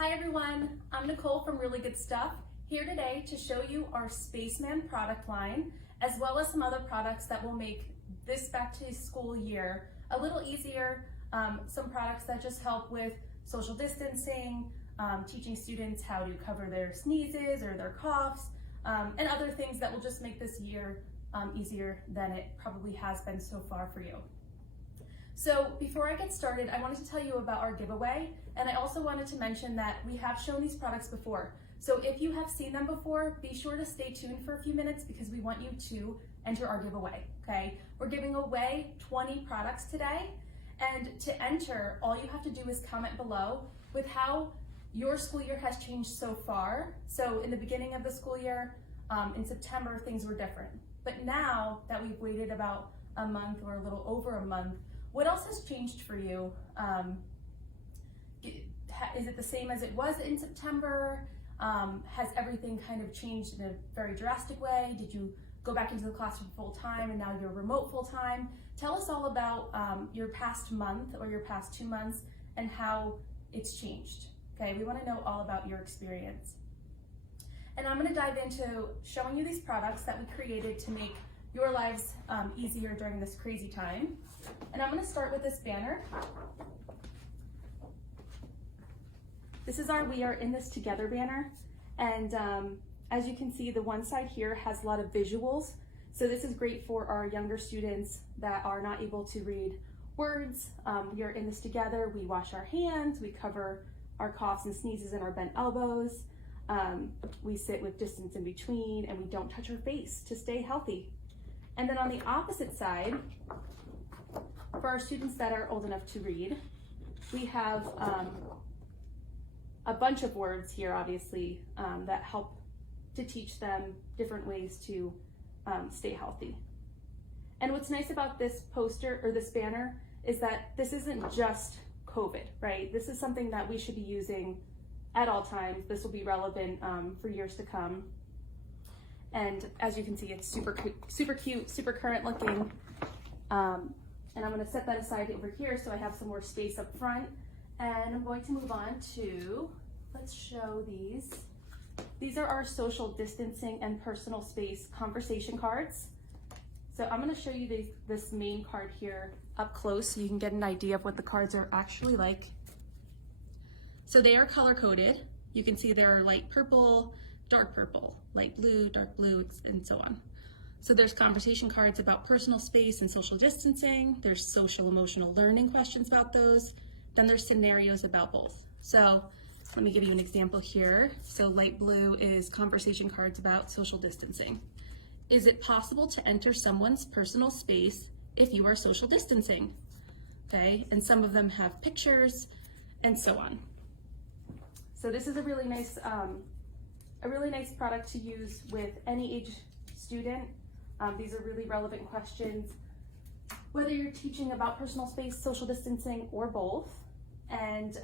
Hi everyone, I'm Nicole from Really Good Stuff, here today to show you our Spaceman product line, as well as some other products that will make this back to school year a little easier. Some products that just help with social distancing, teaching students how to cover their sneezes or their coughs, and other things that will just make this year easier than it probably has been so far for you. So before I get started, I wanted to tell you about our giveaway, and I also wanted to mention that we have shown these products before. So if you have seen them before, be sure to stay tuned for a few minutes because we want you to enter our giveaway, okay? We're giving away 20 products today, and to enter, all you have to do is comment below with how your school year has changed so far. So in the beginning of the school year, in September, things were different. But now that we've waited about a month or a little over a month, what else has changed for you? Is it the same as it was in September? Has everything kind of changed in a very drastic way? Did you go back into the classroom full time and now you're remote full time? Tell us all about your past month or your past 2 months and how it's changed. Okay, we want to know all about your experience. And I'm going to dive into showing you these products that we created to make your lives easier during this crazy time. And I'm going to start with this banner. This is our We Are In This Together banner. And as you can see, the one side here has a lot of visuals. So this is great for our younger students that are not able to read words. We are in this together. We wash our hands. We cover our coughs and sneezes and our bent elbows. We sit with distance in between, and we don't touch our face to stay healthy. And then on the opposite side, for our students that are old enough to read, we have a bunch of words here, obviously, that help to teach them different ways to stay healthy. And what's nice about this poster or this banner is that this isn't just COVID, right? This is something that we should be using at all times. This will be relevant for years to come. And as you can see, it's super cute, super current looking. And I'm going to set that aside over here so I have some more space up front. And I'm going to move on to, let's show these. These are our social distancing and personal space conversation cards. So I'm going to show you this main card here up close so you can get an idea of what the cards are actually like. So they are color coded. You can see they're light purple, dark purple, light blue, dark blue, and so on. So there's conversation cards about personal space and social distancing. There's social emotional learning questions about those. Then there's scenarios about both. So let me give you an example here. So light blue is conversation cards about social distancing. Is it possible to enter someone's personal space if you are social distancing? Okay, and some of them have pictures and so on. So this is a really nice product to use with any age student. These are really relevant questions, whether you're teaching about personal space, social distancing, or both. And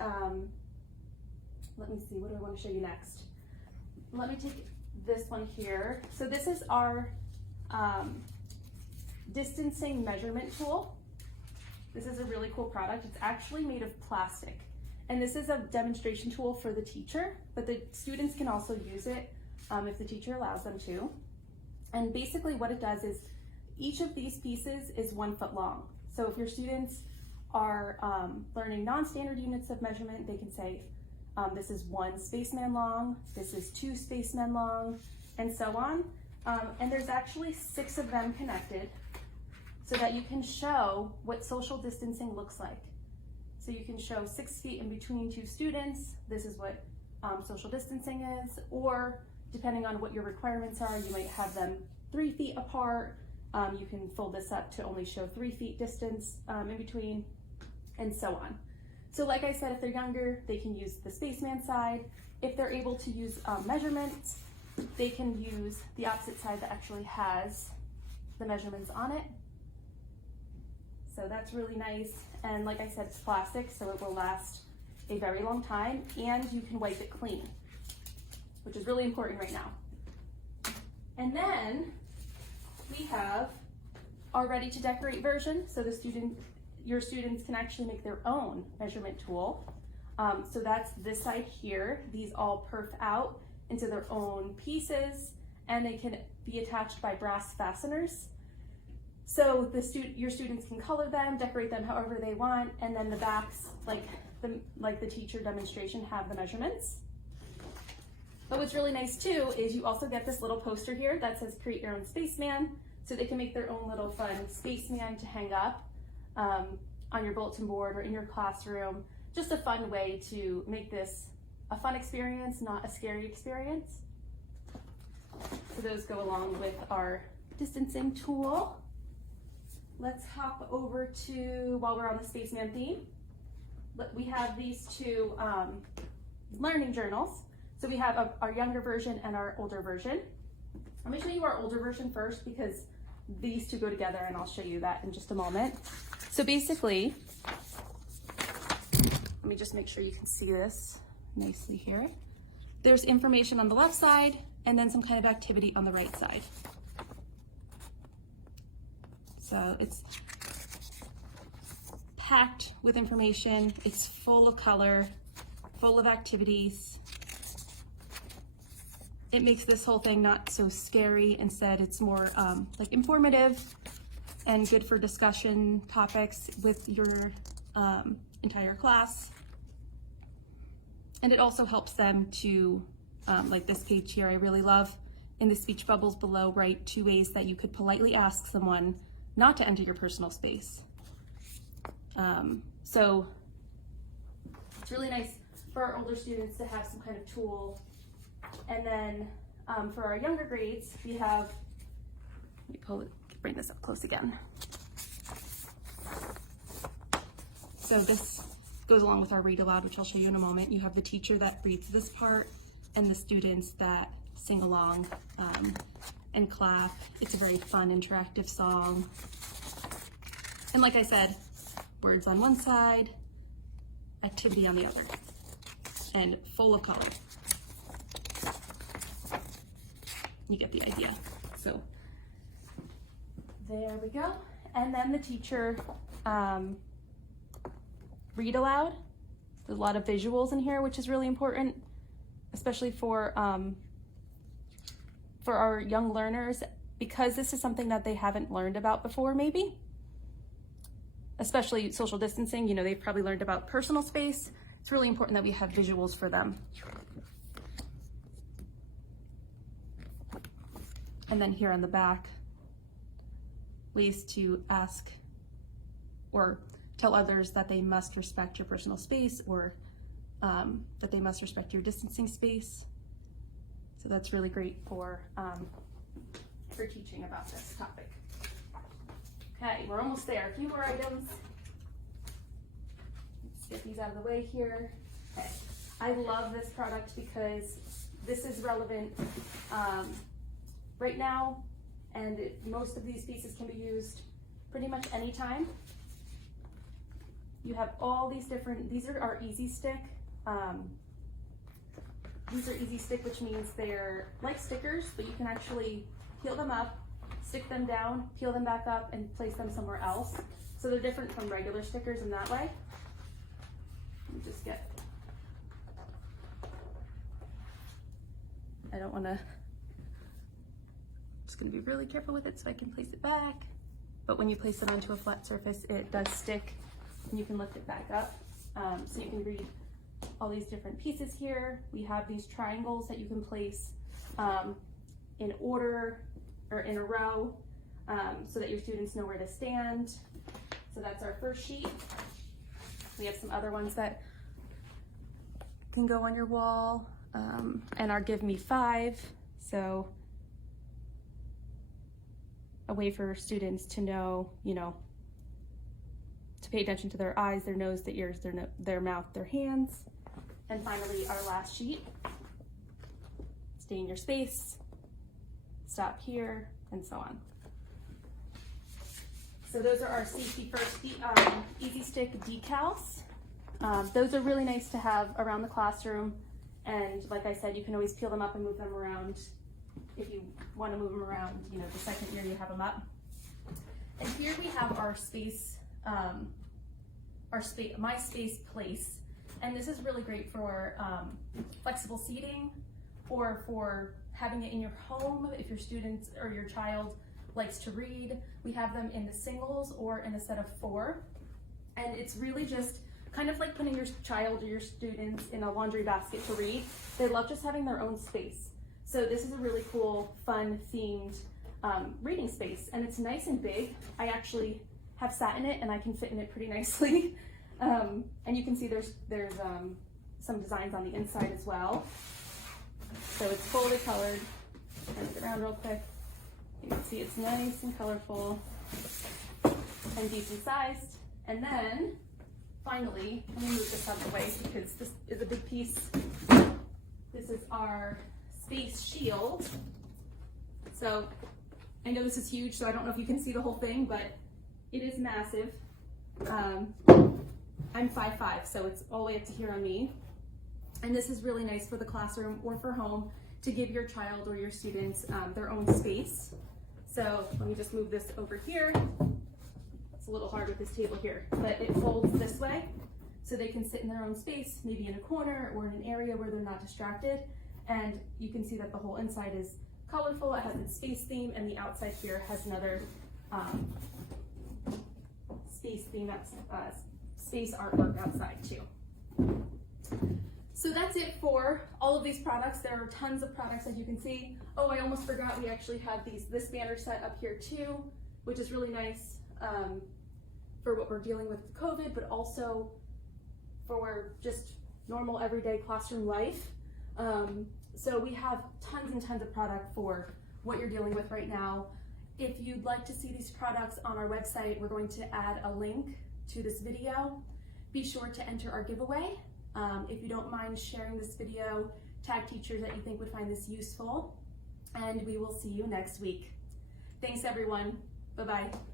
let me see, what do I want to show you next? Let me take this one here. So this is our distancing measurement tool. This is a really cool product. It's actually made of plastic. And this is a demonstration tool for the teacher, but the students can also use it if the teacher allows them to. And basically what it does is each of these pieces is 1 foot long. So if your students are learning non-standard units of measurement, they can say, this is 1 spaceman long, this is 2 spacemen long, and so on. And there's actually 6 of them connected so that you can show what social distancing looks like. So you can show 6 feet in between 2 students. This is what social distancing is, or depending on what your requirements are, you might have them 3 feet apart. You can fold this up to only show 3 feet distance in between, and so on. So like I said, if they're younger, they can use the spaceman side. If they're able to use measurements, they can use the opposite side that actually has the measurements on it. So that's really nice. And like I said, it's plastic, so it will last a very long time, and you can wipe it clean, which is really important right now. And then we have our ready to decorate version. So your students can actually make their own measurement tool. So that's this side here. These all perf out into their own pieces, and they can be attached by brass fasteners. So your students can color them, decorate them however they want, and then the backs, like the teacher demonstration, have the measurements. But what's really nice too is you also get this little poster here that says create your own spaceman, so they can make their own little fun spaceman to hang up on your bulletin board or in your classroom. Just a fun way to make this a fun experience, not a scary experience. So those go along with our distancing tool. Let's hop over to, while we're on the spaceman theme, we have these two learning journals. So we have our younger version and our older version. I'm gonna show you our older version first because these two go together, and I'll show you that in just a moment. So basically, let me just make sure you can see this nicely here. There's information on the left side and then some kind of activity on the right side. So it's packed with information. It's full of color, full of activities. It makes this whole thing not so scary. Instead, it's more like informative and good for discussion topics with your entire class. And it also helps them to, like this page here, I really love. In the speech bubbles below, write 2 ways that you could politely ask someone not to enter your personal space. So it's really nice for our older students to have some kind of tool. And then for our younger grades, we have, let me bring this up close again. So this goes along with our read aloud, which I'll show you in a moment. You have the teacher that reads this part and the students that sing along and clap. It's a very fun, interactive song. And like I said, words on one side, activity on the other, and full of color. You get the idea. So there we go. And then the teacher read aloud. There's a lot of visuals in here, which is really important, especially for our young learners, because this is something that they haven't learned about before, maybe. Especially social distancing, you know, they've probably learned about personal space. It's really important that we have visuals for them. And then here on the back, ways to ask or tell others that they must respect your personal space, or that they must respect your distancing space. So that's really great for teaching about this topic. Okay, we're almost there. A few more items. Let's get these out of the way here. Okay. I love this product because this is relevant right now, and most of these pieces can be used pretty much anytime. You have all these different, these are our Easy Stick. These are Easy Stick, which means they're like stickers, but you can actually peel them up, stick them down, peel them back up, and place them somewhere else. So they're different from regular stickers in that way. Let me just get, I don't want to, just going to be really careful with it so I can place it back. But when you place it onto a flat surface, it does stick, and you can lift it back up. So you can read all these different pieces here. We have these triangles that you can place in order or in a row so that your students know where to stand. So that's our first sheet. We have some other ones that can go on your wall, and our Give Me 5. So a way for students to know, you know, to pay attention to their eyes, their nose, their ears, their mouth, their hands. And finally, our last sheet, stay in your space, stop here, and so on. So those are our Safety First Easy Stick decals. Those are really nice to have around the classroom. And like I said, you can always peel them up and move them around if you want to move them around, you know, the second year you have them up. And here we have our space, My Space Place. And this is really great for flexible seating, or for having it in your home if your students or your child likes to read. We have them in the singles or in a set of 4. And it's really just kind of like putting your child or your students in a laundry basket to read. They love just having their own space. So this is a really cool, fun, themed reading space, and it's nice and big. I actually have sat in it and I can fit in it pretty nicely. And you can see there's some designs on the inside as well. So it's fully colored. Turn it around real quick. You can see it's nice and colorful and decent sized. And then finally, let me move this out of the way because this is a big piece. This is our space shield. So I know this is huge, so I don't know if you can see the whole thing, but it is massive. I'm 5'5", so it's all the way up to here on me. And this is really nice for the classroom or for home to give your child or your students their own space. So let me just move this over here. It's a little hard with this table here, but it folds this way so they can sit in their own space, maybe in a corner or in an area where they're not distracted. And you can see that the whole inside is colorful. It has its space theme, and the outside here has another space theme, space artwork outside too. So that's it for all of these products. There are tons of products, as you can see. Oh, I almost forgot, we actually have this banner set up here too, which is really nice for what we're dealing with COVID, but also for just normal everyday classroom life. So we have tons and tons of product for what you're dealing with right now. If you'd like to see these products on our website, we're going to add a link to this video. Be sure to enter our giveaway. If you don't mind sharing this video, tag teachers that you think would find this useful, and we will see you next week. Thanks everyone. Bye-bye.